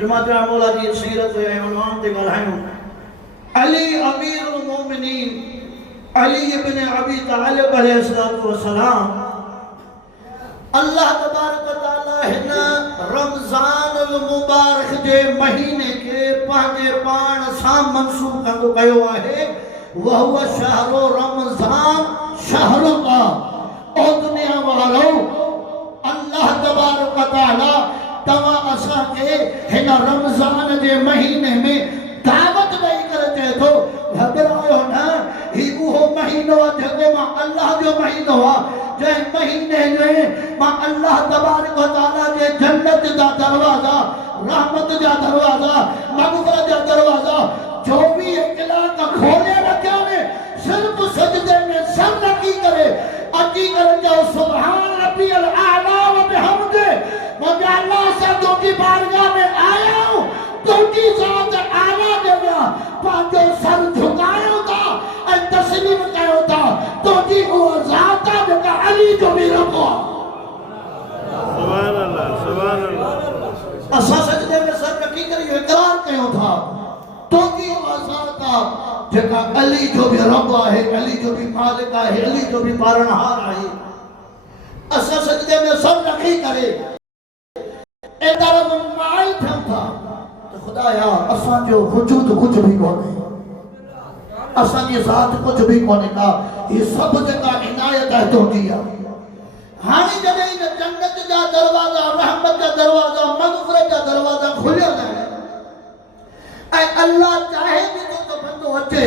जमात मौला जी सीरत ऐं उन्वान ते ॻाल्हायूं। अली अमीरुल मोमिनीन अली इब्न अबी तालिब अलैहिस्सलातु वस्सलाम अल्लाह तबारक व तआला हिन रमज़ानुल मुबारक जे महीने खे पंहिंजे पाण सां मंसूब कंदो कयो आहे। वहुव शहरु रमज़ान शहरुल्लाह। ओ दुनिया वारो अल्लाह तबारक व तआला तव्हां असांखे हिन रमज़ान जे महीने में दावत ॾेई करे चए थो घबरायो न, ही उहो महीनो आहे जेको मां अल्लाह जो महीनो आहे, जंहिं महीने में मां अल्लाह तबारक व तआला जे जन्नत जा दरवाजा, रहमत जा दरवाजा, मग़फ़िरत जा दरवाजा 24 कलाक खोले रखिया ने। सिर्फ सजदे में सर रखी करे अची करे चओ सुभान रब्बियल आला व बिहम्दे। मुझे अल्लाह से तुझी बारगाह में आया हूँ, तुझी ज़ात आला देगा, पांचो सर झुकायो था और तस्लीम कयो था। तुझी वो ज़ात जेका अली जो भी रखो। सुभान अल्लाह, सुभान अल्लाह। असां सजदे में सर रखी करे इकरार कयो था तुझी वो ज़ात जेका अली जो भी रब है, अली जो भी मालिक है, अली जो भी पालनहार है। असां सजदे में सर रखी करे ए तरफ माई था तो खुदाया असां जो वजूद कुछ भी कोने, असां की ज़ात कुछ भी कोने का, ये सब जेका इनायत है तो दिया। हाणे जॾहिं इन जन्नत जा दरवाजा, रहमत जा दरवाजा, मग़फ़िरत जा दरवाजा खुलियल आहिनि ऐं अल्लाह चाहे बि तो बंदो अचे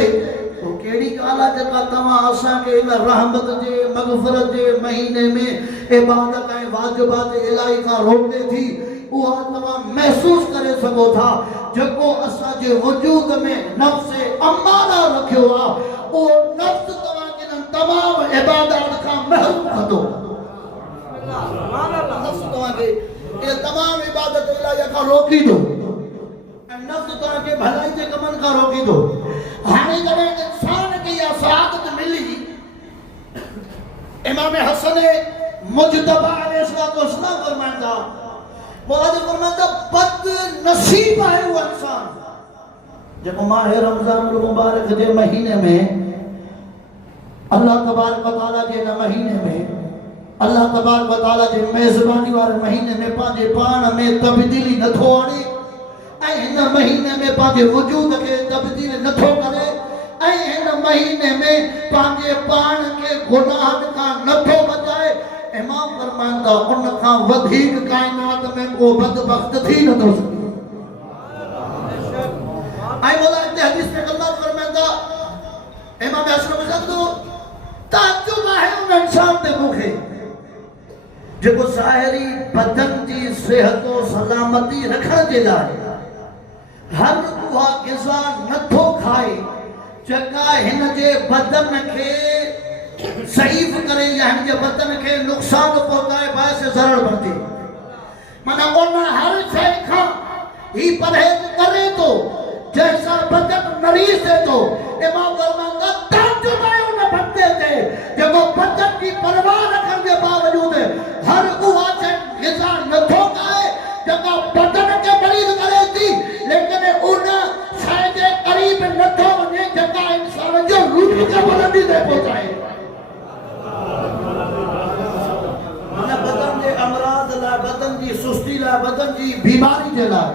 तो कहिड़ी ॻाल्हि आहे जेका तव्हां असांखे इन रहमत जे मग़फ़िरत जे महीने में इबादत ऐं वाजिबात इलाही खां रोके थी, उहा तव्हां महसूस करे सघो था। जेको असांजे वजूद में नफ़्स अम्मारा रखियो आहे, उहो नफ़्स तव्हांखे तमामु इबादत खां महरूम कंदो। नफ़्स तव्हांखे इन तमामु इबादत इलाही खां रोकींदो ऐं नफ़्स तव्हांखे भलाई जे कमनि खां रोकींदो। हाणे जॾहिं इंसान खे इहा सआदत मिली, इमाम हसन मुजतबा अलैहिस्सलातु वस्सलाम फरमाईंदा, मौला जी फरमाईंदा बद नसीब है वो इंसान जेको माह रमज़ानुल मुबारक जे महीने में अल्लाह तबारक व तआला जे न महीने में अल्लाह तबारक व तआला जे मेज़बानी वारे महीने में पंहिंजे पाण में तब्दीली नथो आणे ऐं हिन महीने में पंहिंजे वजूद खे तब्दील नथो करे ऐं हिन महीने में पंहिंजे पाण खे गुनाहनि खां नथो बचाए। इमाम फरमाईंदा उन खां वधीक कायनात में को बदबख्त थी नथो सघे। ऐं मौला हिते हदीस में अल्लाह फरमाईंदा, इमाम हसन फरमाईंदो ताजुब आहे उन इंसान ते मूंखे जेको ज़ाहिरी बदन जी सिहत और सलामती रखण जे लाइ हर उहा ग़िज़ा नथो खाए जेका हिन जे बदन खे ज़ईफ़ करे या हिन जे बदन खे नुक़सान पहुचाए, बाहिर से ज़रर बरते। माना उन हर शइ खां ही परहेज़ करे तो जैसा बदन मरीज़ थे तो इमाम फरमाईंदा ताजुब आहे उन बंदे ते जेको बदन जी परवाह रखण जे बावजूद हर उहा शइ ग़िज़ा नथो खाए जेका बदन खे मरीज़ करे थी, लेकिन उन शइ जे क़रीब नथो वञे जेका इंसान जो रूह खे बुलंदी ते पहुचाए। बदन जे अमराद लाइ, बदन जी सुस्ती लाइ, बदन जी बीमारी जे लाइ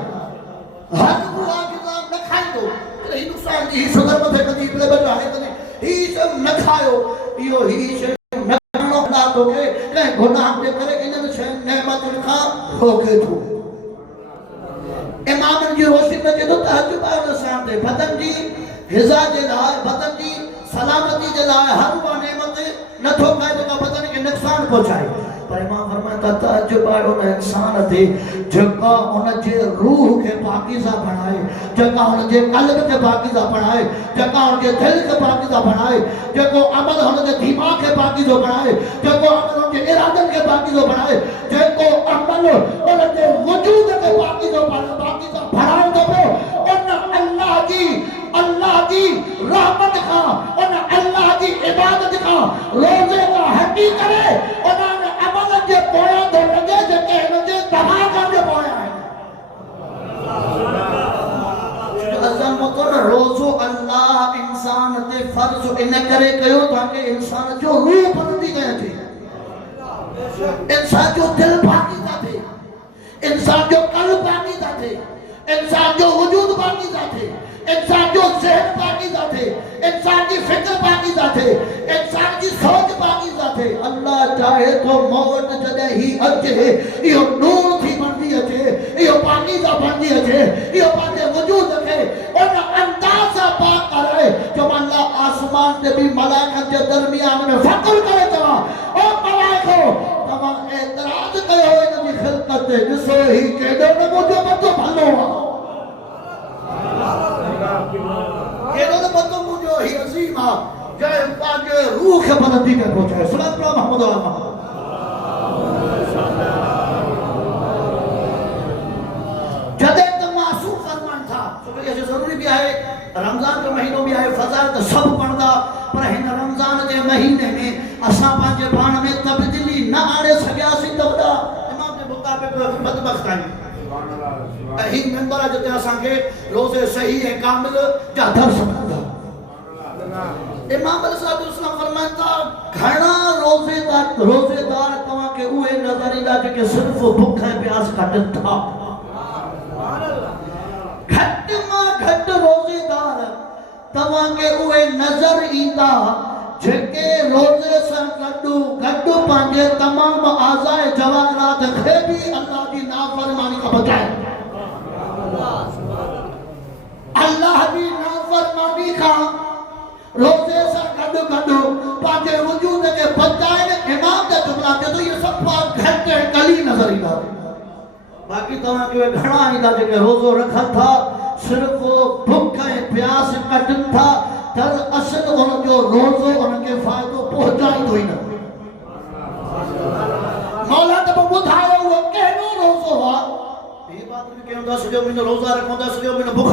हर उहा ग़िज़ा न खाईंदो, ही नुक़सान जी शुगर मथे कदी ब्लड आहे कदी ही सब न खायो, इहो ही शइ न खाणो अल्लाह तोखे कंहिं गुनाह जे करे इन्हनि शयुनि नेमतुनि खां रोके थो। इमामनि जी रोशनी में चए थो तहजुब आहे उन इंसान ते बदन जी ग़िज़ा जे लाइ, बदन जी सलामती जे लाइ हर उहा नेमत नथो खाए जेका बदन खे नुक़सान पहुचाए। पर इमाम फरमाईंदा तहजुब आहे उन इंसान ते जेका उन जे रूह खे पाकीज़ा बणाए, जेका उन जे क़ल्ब खे पाकीज़ा बणाए, जेका उन जे दिल खे पाकीज़ा बणाए, जेको अमल उन जे दिमाग़ खे पाकीज़ो बणाए, जेको अमल उन जे इरादनि खे पाकीज़ो बणाए, जेको अमल उन जे वजूद खे पाकीज़ा बणाईंदो पियो, उन अल्लाह जी रहमत खां, उन अल्लाह जी इबादत खां रोज़े का हटी करे उन अमल जे पोयां थो लॻे जेके हिन जे दिमाग़ जे पोयां आहिनि। फर्ज इन करे कयो ताकि इंसान जो रूह बनती गए थे, इंसान जो दिल पाकीज़ा थे, इंसान जो कल्ब पाकीज़ा थे, इंसान जो वजूद पाकीज़ा थे, इंसान जो ज़हन पाकीज़ा थे, इंसान की फिक्र पाकीज़ा थे, इंसान की सोच पाकीज़ा थे। अल्लाह चाहे तो मौत जॾहिं ही अचे इहो नूर थी बनदी अचे, इहो पाकीज़ा बनदी अचे, इहो पंहिंजे वजूद खे उन अंदाज़ सां पाक करे जो अल्लाह आसमान ते भी मलाइकनि जे दरमियान में फ़ख्र करे चवां, ओ मलाइको तव्हां एतराज़ कयो इन जी ख़िलक़त ते, ॾिसो ही केॾो न मुंहिंजो मथो भलो आहे, केॾो न मथो मुंहिंजो ही अज़ीम आहे जंहिं पंहिंजे रूह खे बुलंदी में पहुचाए। सल्लल्लाहु मोहम्मद जॾहिं त मासूम फरमान था, छोकि ये ज़रूरी भी आहे, रमज़ान जो महीनो भी आहे, फ़ज़ाइल त सभु पढ़ंदा, पर हिन रमज़ान जे महीने में असां पंहिंजे पाण में तब्दीली न आणे सघियासीं त वॾा इमाम जे मुताबिक़ बदबख़्त आहियूं। ऐं ही मेंबर जिते असांखे रोज़े सही ऐं कामिल जा दर्स मिलंदा। इमाम अलैहिस्सलाम फरमाइनि था घणा रोज़ेदार तव्हांखे उहे नज़र ईंदा जेके सिर्फ़ बुख ऐं प्यास कटनि था। घटि मां घटि रोज़ेदार तव्हांखे उहे नज़र ईंदा जेके रोज़े सां गॾु गॾु पंहिंजे तमामु आज़ाए जवाहरात खे बि अल्लाह जी नाफ़रमानी खां बचाइनि, अल्लाह जी नाफ़रमानी खां रोज़े सां गॾु गॾु पंहिंजे वजूद खे बचाइनि। इमाम जा जुमला ते तो ये सब घटि ऐं कली नज़र ईंदा, बाक़ी तव्हांखे घणा ईंदा जेके रोज़ो रखनि था, सिर्फ़ भुख ऐं प्यास कटनि था, दरअसल उनजो रोज़ो उनखे फ़ाइदो पहुचाईंदो ई न। मौला त ॿुधायो उहो कहिड़ो रोज़ो आहे, सॼो महीनो रोज़ा रखूं था, सॼो महीनो बुख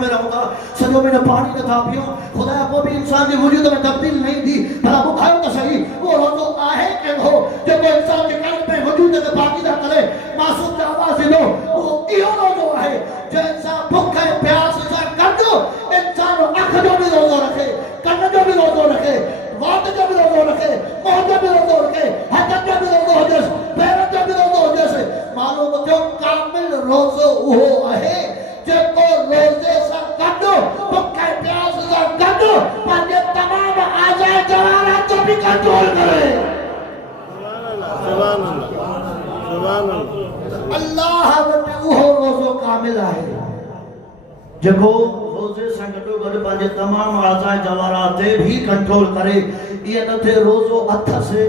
में रहूं था, सॼो महीनो पानी नथा पियूं, ख़ुदा को भी इंसान जे वजूद में तब्दील न ईंदी। भला ॿुधायो त सही उहो रोज़ो आहे कहिड़ो जेको इंसान जे क़ल्ब में वजूद खे पाकीज़ा करे मासूम जा आवाज़ ॾिनो, उहो इहो रोज़ो आहे जो इंसान बुख ऐं प्यास सां गॾु इंसान अखि जो बि रोज़ो रखे, कन जो बि रोज़ो रखे, वात जो बि रोज़ो रखे, मुंहं जो बि रोज़ो रखे, हथनि जो बि रोज़ो हुजेसि, पेरनि जो बि रोज़ो हुजेसि। मालूम जो कामिल रोज़ो उहो आहे जेको रोज़े सां गॾु बुख ऐं प्यास सां गॾु पंहिंजे तमामु आज़ाए जवाहरात जो बि कंट्रोल करे। अल्लाह वटि उहो रोज़ो कामिल आहे जेको रोज़े सां गॾो गॾु पंहिंजे तमामु आज़ाए जवाहरात ते भी कंट्रोल करे। इहे न थिए रोज़ो अथसि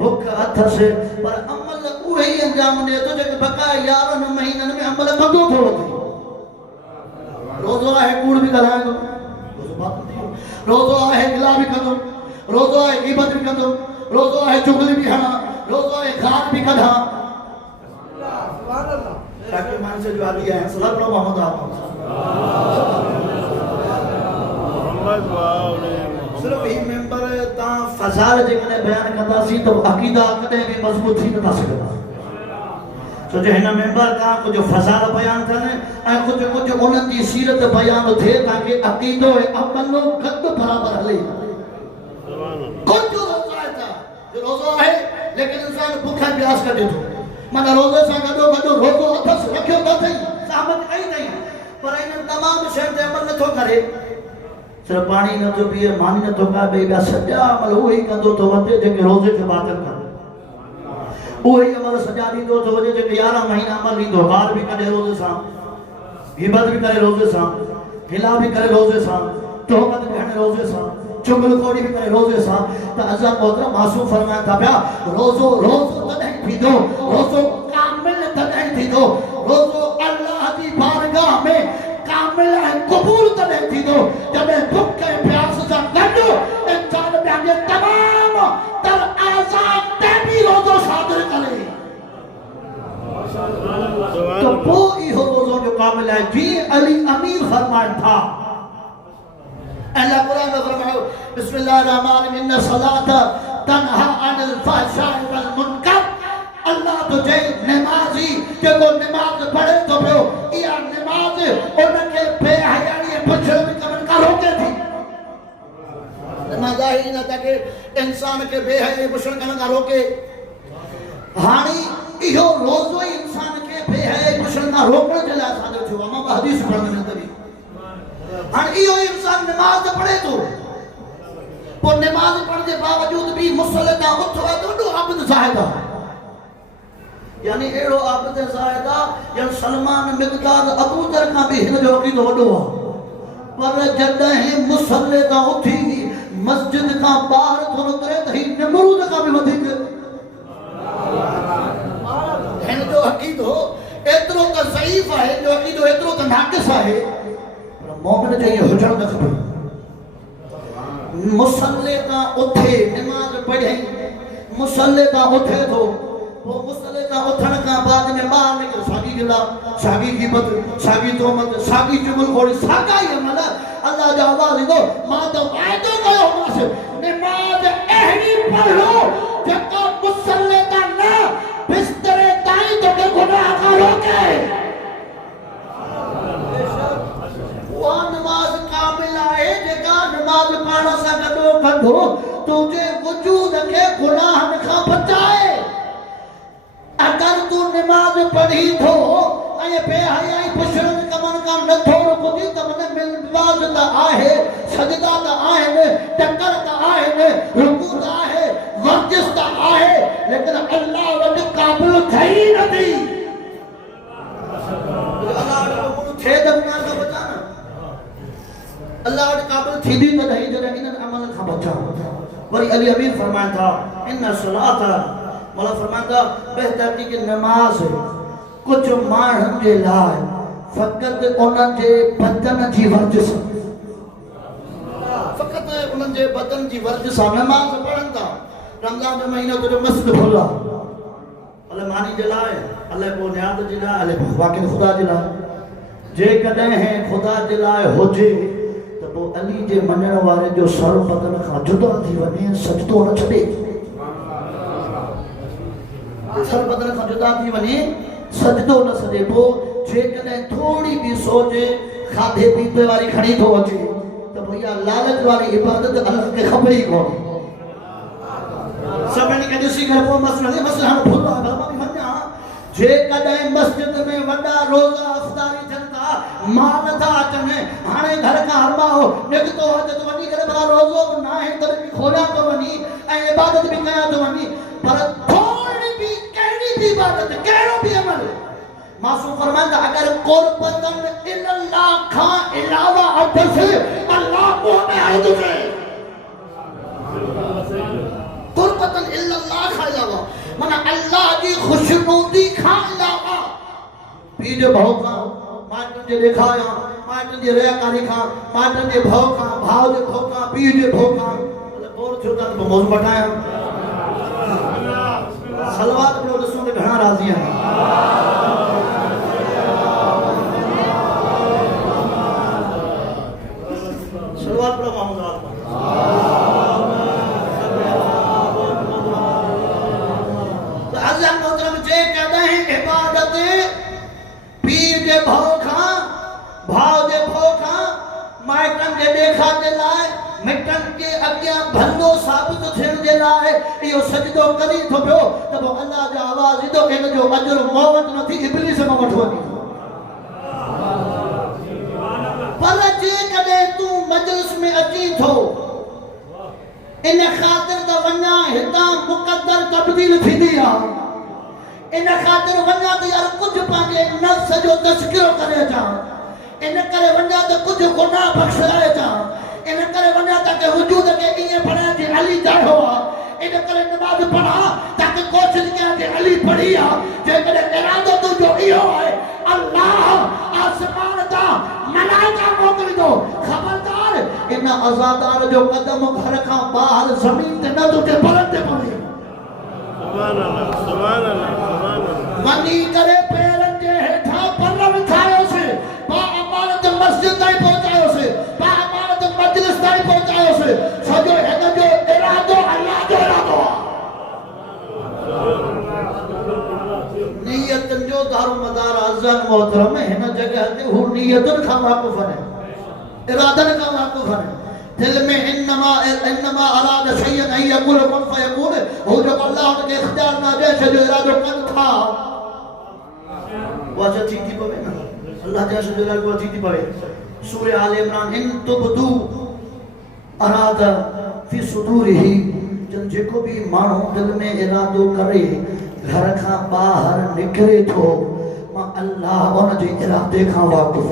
भुख अथसि पर अमल उहे ई अंजाम ॾिए थो जेके बक़ाए 11 महीननि में अमल कंदो थो वञे। रोज़ो आहे कूड़ बि ॻाल्हाईंदो, रोज़ो आहे गिला बि कंदो, रोज़ो आहे ग़ीबत बि कंदो, रोज़ो आहे चुगली बि हणा, रोज़ो आहे खाद बि कढा। ताकि मानसे जो आदि है सल्लल्लाहु मोहम्मद सिर्फ ही मेंबर ता फज़ाइल जेकॾहिं बयान कंदासीं त अक़ीदा कॾहिं बि मज़बूत थी नथा सघंदा। छो जो हिन मेंबर तां कुझु फज़ाइल बयान कनि ऐं कुझु उन्हनि जी सीरत बयान थिए ताकि अक़ीदो ऐं अमल गॾु बराबरि हले। कुझु रोज़ो आहे लेकिन इंसान बुख ऐं प्यास कढे थो, माना रोज़े सां गॾो गॾु रोज़ो अथसि रखियो न अथई, साबित कई अथई, पर इन्हनि तमामु शयुनि ते अमल नथो करे। सिर्फ पानी नथो पीए, मानी नथो खाए, ॿिया सॼा अमल उहे ई कंदो थो वञे जेके रोज़े खे बातिल कनि, उहे ई अमल सॼा ॾींदो थो वञे जेके 11 महीना अमल ॾींदो। ॿार बि कढे रोज़े सां, ग़ीबत बि करे रोज़े सां, हिला बि करे रोज़े सां, तोहमत बि हणे रोज़े सां, चुगलखोरी बि करे रोज़े सां। त अज़ा मोहतरम मासूम फरमाइनि था पिया रोज़ो तॾहिं थींदो, रोज़ो कामिल तॾहिं थींदो, रोज़ो अल्लाह जी बारगाह में कामिल ऐं क़बूल तॾहिं थींदो जॾहिं बुख ऐं प्यास सां गॾु इंसान पंहिंजे तमामु तर आज़ाद ते बि रोज़ो शादिर करे। तो पोइ इहो रोज़ो जो कामिल आहे जीअं अली अमीर फरमाइनि था। अल्लाह कुरान में फरमायो बिस्मिल्लाहिर्रहमानिर्रहीम इन्न सलात तनहा अनिल फहशाइ वल मुनकर। अल्लाह तो जे नमाज़ी जेको नमाज़ पढ़े तो पियो इहा नमाज़ उनखे बेहयाई ऐं पुछड़ बि कमनि खां रोके थी। फरमाया कि इंसान के बेहया पुछण करण खां रोके हाणे इहो रोज़ो ई इंसान के बेहया पुछण खां रोकण जे लाइ सादो थियो मां हदीस पढ़ण में तरी हाणे इहो इंसान नमाज पढ़े थो पोइ नमाज पढ़ण जे बावजूद भी मुसल्ले तां उथो आहे त वॾो आबिद ज़ाहिद आहे यानी एड़ो आबिद ज़ाहिद आहे या सलमान मिक़दाद अबू दर खां भी हिन जो अक़ीदो वॾो आहे पर जॾहिं मुसल्ले तां उथी मस्जिद खां ॿाहिरि थो निकिरे त ही नमरूद खां बि वधीक हिन जो अक़ीदो एतिरो त ज़ईफ़ आहे जो अक़ीदो एतिरो त नाक़िस आहे पर मोमिन जो इहो हुजणु न खपे मुसल्ले तां उथे नमाज़ पढ़े मुसल्ले तां उथे थो वो मुसल्ले तां उथण खां बाद में ॿाहिरि निकिर साॻी गिला साॻी ग़ीबत साॻी तोहमत साॻी चुगलखोरी साॻा ई अमल अल्लाह जो आवाज़ ईंदो मां त वाइदो कयोमांसि नमाज़ अहिड़ी पढ़ो जेका मुसल्ले तां न बिस्तरे ताईं तोखे गुनाह खां रोके उहा नमाज़ कामिल आहे जेका नमाज़ पढ़ण सां गॾो तुंहिंजे वजूद खे गुनाहनि खां बचाए अगर तू नमाज पढ़ी थो ऐं बेहयाई पुछण कमनि खां नथो रुकंदी त मन नमाज त आहे सजदा त आहिनि टकर त आहिनि रुकू त आहे वर्जिश त आहे लेकिन अल्लाह वटि क़ाबिल ठही नथी अल्लाह वटि थे त गुनाह खां बचाना अल्लाह वटि क़ाबिल थींदी त नहीं जॾहिं इन्हनि अमलनि खां बचा वरी अली अमीर फरमाइनि था इन सलात मौला फरमाता बेहतर की नमाज कुछ माण्हुनि जे लाइ फ़क़त उन्हनि जे बदन जी वर्जिश फ़क़त उन्हनि जे बदन जी वर्जिश नमाज पढ़नि था रमज़ान जो महीनो तुंहिंजो मस्जिद खुल आहे अलाए मानी जे लाइ अलाए पोइ नियाद जे लाइ अलाए वाक़ई ख़ुदा जे लाइ जेकॾहिं ख़ुदा जे लाइ हुजे त पोइ अली जे मञण वारे जो सर बदन खां जुदा थी वञे सजदो न छॾे सर बदन खां जुदा थी वञे सजदो न सजे पोइ जेकॾहिं थोरी बि सोच खाधे पीते वारी खणी थो अचे त भैया लालच वारी इबादत अल्लाह खे खपे ई कोन सभिनी खे ॾिसी करे पोइ मसइलो हाणे भुल आहे मां बि वञा जेकॾहिं मस्जिद में वॾा रोज़ा अफ़्तारी थियनि था मां नथा अचनि हाणे घर खां हरमाओ निकितो अचे त वञी करे भला रोज़ो बि न आहे तॾहिं बि खोलिया थो वञी ऐं इबादत बि कयां थो वञी पर इबादत कहिड़ो बि अमल मासूम फरमाईंदा अगर कुर्बतन इल्लल्लाह खां अलावा अथस अल्लाह मुंह में आयो तुझे कुर्बतन इल्लल्लाह खां अलावा माना अल्लाह जी खुशनुदी खां अलावा पी जो भाव खां माटन जे ॾेखारियां माटन जी रियाकारी खां माटन जे भाव खां भाव जे भाव खां पी जे भाव खां बोर थियो त मौज वठायां सलवात पढ़ो ॾिसो त घणा राज़ी आहिनि सलवात पढ़ो मोहम्मद त अल्लाह मोहतरम जे कॾहिं इबादत पीर जे भाव खां भाव जे भाव खां माइटनि जे ॾेखा जे लाइ मिटनि के अॻियां भलो साबित थियण जे लाइ इहो सजदो करी थो पियो त पोइ अल्लाह जो आवाज़ ईंदो हिन जो अजर मूं वटि न थी इब्लीस मां वठो वञी पर जेकॾहिं तूं मजलिस में अची थो इन ख़ातिर त वञा हितां मुक़दर तब्दील थींदी आहे इन ख़ातिर वञा त यार कुझु पंहिंजे नफ़्स जो तज़किरो करे अचां इन करे वञा त कुझु गुनाह बख़्शाए अचां इन करे वञा ताकि वजूद खे ईअं पढ़ां कि अली ॾाढो आहे इन करे नमाज़ पढ़ां ताकि कोशिश कयां कि अली पढ़ी आहे जेकॾहिं इरादो तुंहिंजो इहो आहे अल्लाह आसमान तां मलाइका मोकिलींदो ख़बरदार इन अज़ादार जो क़दम घर खां ॿाहिरि ज़मीन ते न तुंहिंजे बरनि ते पवे सुभान अल्लाह सुभान अल्लाह वञी करे पेरनि जे हेठां पर विछायोसीं बा अमानत मस्जिद ताईं पहुचायोसीं बा अमानत मजलिस ताईं पहुचायोसीं सॼो हिन जो इरादो अल्लाह जो इरादो नियतनि जो दारोमदार अज़न मोहतरम हिन जॻह ते हू नियतुनि खां वाक़ुफ़ आहिनि इरादनि खां वाक़ुफ़ आहिनि दिल में इन्नमा अराद शय्यन अन यकुल कुन फयकुन, हो जब अल्लाह उनके इख्तियार ना दे जो इरादो कन था वजह थी पवे ना, अल्लाह जैसे जो इरादो थी पवे। सूरह आल इमरान, इन तुबदू अराद फी सुदूरिही, जन जेको भी माण्हू दिल में इरादो करे घर खां ॿाहिर निकिरे थो, मां अल्लाह उन जे इरादे खां वाक़ुफ़।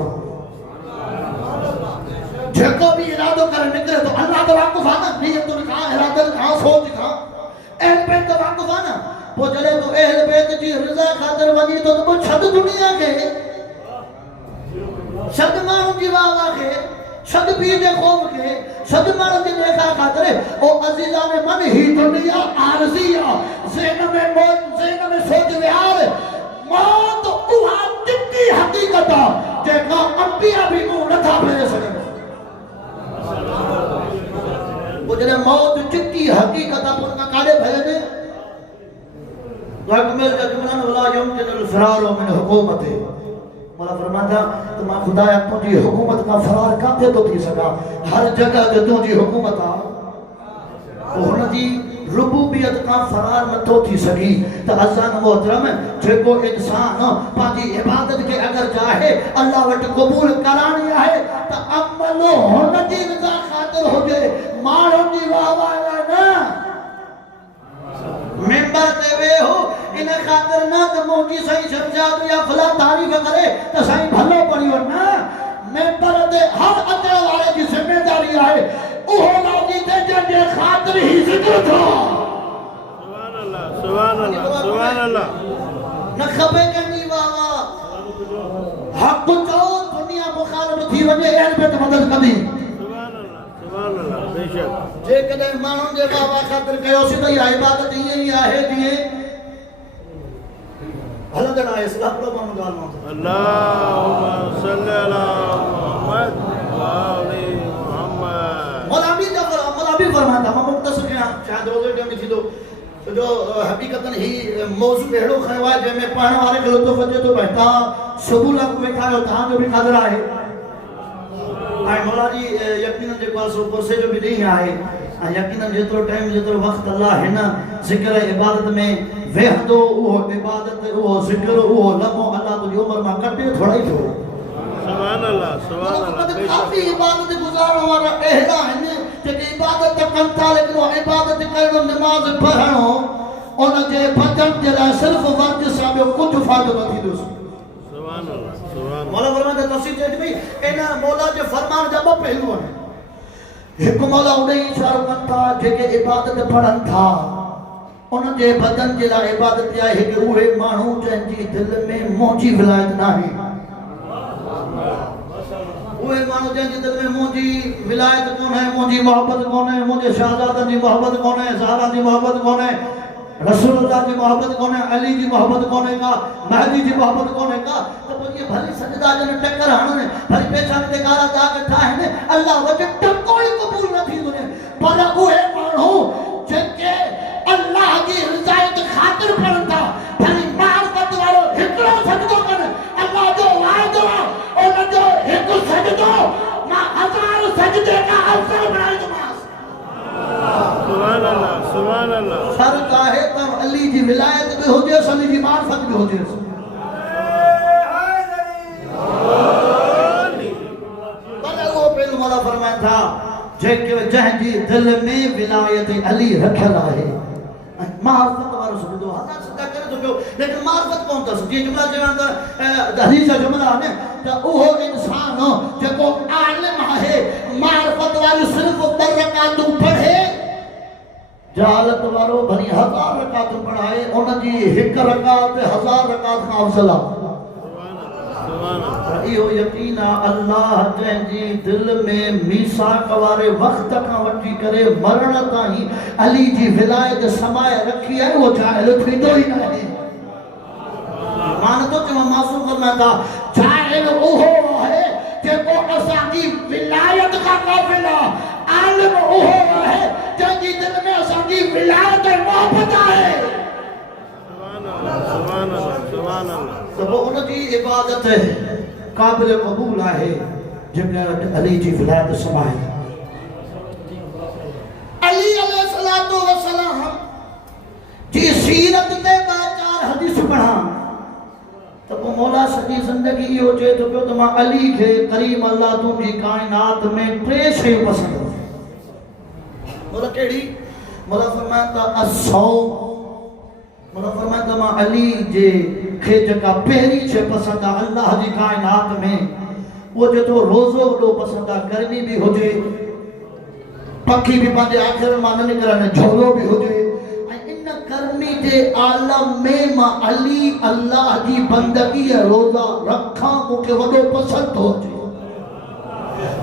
जेको भी इरादो करे निकिरे थो अल्लाह तो वाक़ुफ़ आहे न, नियतुनि खां, इरादनि खां, सोच खां, अहल बैत तो वाक़ुफ़ आहे न। पोइ जॾहिं तूं अहल बैत जी रिज़ा ख़ातिर वञी थो त पोइ छॾ दुनिया खे, छॾ माण्हुनि जी वाह खे, छॾ पीउ जे ख़ौफ़ खे, छॾ माण्हुनि जी नेखा ख़ातिर। ओ अज़ीज़ान मन, ही दुनिया आरज़ी आहे, ज़हन में सोच विहार, मौत उहा चिटी हक़ीक़त आहे जेका अंबिया बि मुंहुं नथा फेरे सघनि। वो जॾहिं मौत चिटी हक़ीक़त आहे पोइ उनखां काॾे भॼनि। वाक़मेल जा जुमला वला यमकिनुल फ़रारु मिन हुकूमते, मौला फरमाता त मां खुदाया तुंहिंजी हुकूमत खां फ़रार काथे थो थी सघां, हर जगह ते तुंहिंजी हुकूमत आहे। हुन जी रुबूबियत खां फ़रार नथो थी सघी। त अज़ान मोहतरम, जेको इंसान पंहिंजी इबादत खे अगरि चाहे अल्लाह वटि क़बूल कराइणी आहे त अमल हुन जी रिज़ा ख़ातिर हुजे, माण्हुनि जी वाह वाह न। मेंबर ते वेहो इन ख़ातिर न त मुंहिंजी साईं शमशाद या फलां तारीफ़ करे त साईं भलो पढ़ियो न। मेंबर ते हर अचण वारे जी ज़िमेदारी आहे उहो लाज़ी ते जंहिंजे ख़ातिर ही ज़िक्र थियो। सुभान अल्लाह, सुभान अल्लाह, सुभान अल्लाह। न खपे कंहिंजी वाह वाह, हक़ चओ, दुनिया मुखालिफ़ थी वञे, अहल बैत मदद कंदी। जेकॾहिं माण्हुनि जे वाह वाह ख़ातिर कयोसीं त इहा इबादत ईअं ई आहे जीअं हलंदड़ आहे। इस्लाम पढ़ो माण्हू ॻाल्हि मां अल्लाहुम्मा सल्ली अला मुहम्मद व आलि मुहम्मद। मौलावी फरमाता, मां मुख़्तसर कयां, शायदि रोज़े टाइम में थींदो जो हक़ीक़तन ही मौज़ू अहिड़ो खयो आहे जंहिंमें पढ़ण वारे खे लुत्फ़ अचे थो। भई तव्हां सुबुह लाइ वेठा आहियो, तव्हांजो बि क़दुरु आहे। ऐं मौला जी यकीनन जेको आहे सो पुरसे जो बि ॾींहुं आहे, ऐं यकीनन जेतिरो टाइम जेतिरो वक़्तु अल्लाह हिन ज़िक्र इबादत में वेहंदो, उहो इबादत, उहो ज़िक्र, उहो लम्हो अल्लाह तुंहिंजी उमिरि मां कटे थोड़ा ई थो। सुभान अल्लाह, सुभान अल्लाह। काफ़ी इबादत गुज़ारण वारा अहिड़ा आहिनि जेके इबादत त कनि था, लेकिन उहा इबादत करणु, निमाज़ पढ़णु, उन जे बदन जे लाइ सिर्फ़ु वर्जिश सां ॿियो कुझु फ़ाइदो न थींदुसि। मौला फरमाता तफ़सीर चए थी इन मौला जे फरमान जा ॿ पहलू आहिनि। हिकु मौला उन ई इशारो कनि था जेके इबादत पढ़नि था उन जे बदन जे लाइ इबादत आहे कि उहे माण्हू जंहिंजी दिलि में मुंहिंजी विलायत न आहे, उहे माण्हू जंहिंजी दिलि में मुंहिंजी विलायत कोन्हे, मुंहिंजी मोहबत कोन्हे, मुंहिंजे शहज़ादनि जी मोहबत कोन्हे, ज़हरा जी मोहबत कोन्हे, रसूलुल्लाह की मोहब्बत कौन है, अली की मोहब्बत कौन है का, महदी की मोहब्बत कौन है का। तो ये भली सजदा जन टक्कर हाने भली पेशाब ते गाला दाग ठाहे ने अल्लाह वटे कोई कबूल न थी दुने। पर उहे माण्हू जेके अल्लाह की रिज़ायत ख़ातिर पढ़न था, भली मार्फत वारो हिकड़ो सजदो कर अल्लाह जो वादो उन जो हिकु सजदो मां हजार सजदे का अवसर बनाई दूंगा। सुभान अल्लाह, सुभान अल्लाह। फर्क आहे त अली जी विलायत में हुजे, अली जी मार्फत में हुजे। भले वो पहिरियों मौला फरमाए था जेके जंहिंजी दिलि में विलायत अली रखियल आहे, मार्फत वारो सजदो हज़ार सजदा करे थो पियो, लेकिन मार्फत कोन अथसि। जीअं जुमिला चवां त हदीस जा जुमिला आहिनि त उहो इंसान जेको आलिम आहे, मार्फत वारी सिर्फ़ 2 रकातूं पढ़े, जहालत वारो भली 1000 रकातूं पढ़ाए, उन जी 1 रकात 1000 रकात खां अफ़ज़ल आहे। इहो यकीन आहे अल्लाह जंहिंजी दिलि में मीसाक वारे वक़्त खां वठी करे मरण ताईं अली जी विलायत समाए रखी आहे, उहो जाहिल थींदो ई न आहे। मां नथो चवां, मासूम फरमाईंदा जाहिल उहो आहे जेको असांजी विलायत खां ग़ाफ़िल आहे, आलिम उहो आहे जंहिंजी दिलि में असांजी विलायत मोहब्बत आहे। सुभान अल्लाह, सुभान अल्लाह। तो उन जी इबादत क़ाबिल क़बूल आहे जेके अली जी विलायत समाए। सीरत ते ॿ चार हदीस पढ़ा तो पोइ मौला सॼी ज़िंदगी इहो चए थो पियो त मां अली खे करीम अल्लाह तुंहिंजी काइनात में टे शयूं पसंदि मौला कहिड़ी मौला फरमाया त असौ मौला फरमाया त मां अली जे खे जेका पहिरीं शइ पसंदि आहे अल्लाह जी काइनात में वो जो तो रोज़ो वॾो पसंदि आहे गर्मी बि हुजे पखी भी पंहिंजे आख़िर मां न निकिरनि झोलो भी हुजे ऐं इन गर्मी जे आलम में मां अली अल्लाह जी बंदगी रोज़ा रखां मूंखे वॾो पसंदि थो अचे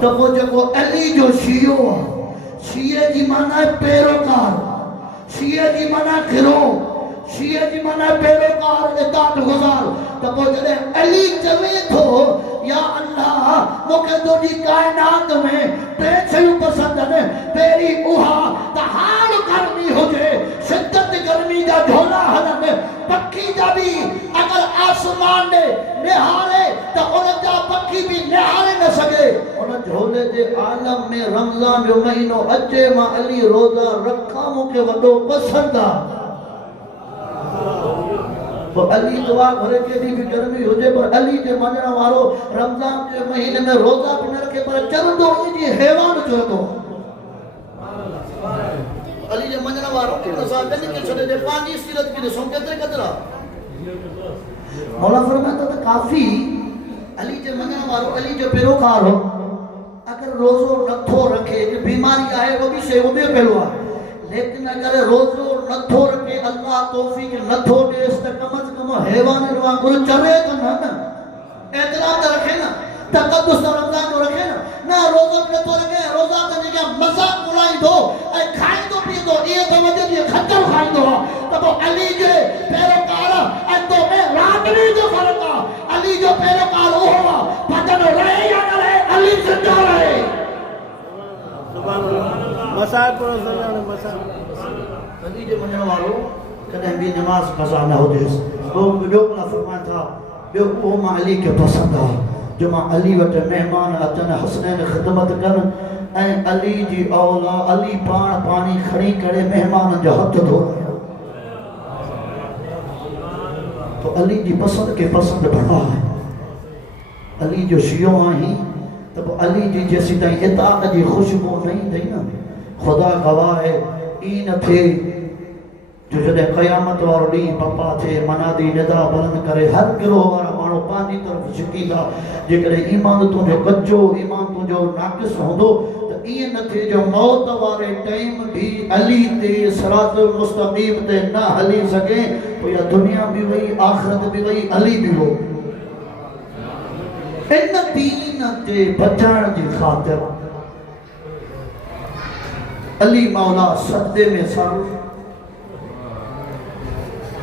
त पोइ जेको अली जो शियो आहे शिये जी माना पैरोकार शिये जी माना गिरो शिये जी माना पैरोकार इताअत गुज़ार त पोइ जॾहिं अली चवे थो या अल्लाह मूंखे तुंहिंजी काइनात में टे शयूं पसंदि आहिनि पहिरीं उहा त हार गर्मी हुजे शिदत गर्मी जा झोला हलनि पखी जा बि अगर आसमान ने निहारे त उन जा पखी भी निहारे न सके उन झोले जे आलम में रमज़ान जो महीनो अचे मां अली रोज़ा रखां मूंखे वॾो पसंदि आहे तो अली दुआ घरे के भी गर्मी हुजे पर अली जे मञण वारो रमज़ान के महीने में रोज़ा भी न रखे पर चवंदो जी हैवान चवंदो अली जे मञण वारो असां कॾहिं के छॾे दे पंहिंजी सीरत खे ॾिसूं केतिरे क़दुरु आहे मौला फरमाया त काफ़ी अली जे मञण वारो अली जो पैरोकार हो अगर रोज़ो नथो रखे बीमारी आहे वो भी शइ उबे पियो आहे लेकिन अगर रोज़ो नथो रखे अल्लाह तौफीक नथो ॾेस त कम से कम हैवान वांगुरु चवे त न एतिरा त रखे न तक़द्दुस रमज़ान जो रखे न रोज़ो नथो रखे रोज़ा त जेका मज़ाक उड़ाईंदो ऐं खाईंदो पींदो इहे त वधे जीअं खचर खाईंदो आहे त पोइ अली जे पैरोकार ऐं तो में रातरी जो फ़र्क़ु आहे अली जो पैरोकार उहो आहे भॼन रहे या न रहे अली ज़िंदा रहे मसाक मसाक अली जे मञण वारो कॾहिं बि नमाज़ क़ज़ा न हुजेसि ॿियो भला फरमाइनि था ॿियो उहो मां अली खे पसंदि आहे जो मां अली वटि महिमान अचनि हसनैन ख़िदमत कनि ऐं अली जी औलाद अली पाण पाणी खणी करे महिमाननि जा हथ धोए तो अली जी पसंदि खे पसंदि बड़ा आहे अली जो शियो आहीं त पोइ अली जी जेसीं ताईं इताअत जी ख़ुशबू न ईंदई न खुदा गवाह है ई न थे जो जॾहिं क़यामत वारो ॾींहुं पप्पा थे मनादी निदा बुलंद करे हर गिरोह वारा माण्हू पंहिंजी तरफ़ छिकींदा जेकॾहिं ईमान तुंहिंजो कच्चो ईमान तुंहिंजो नाक़िस हूंदो त ईअं न थिए जो मौत वारे टाइम भी अली ते सिरातुल मुस्तक़ीम ते न हली सघे पोइ या दुनिया बि वई आख़िरत बि वई अली बि हो इन दीन ते बचाइण जी ख़ातिर अली मौला सजदे में सर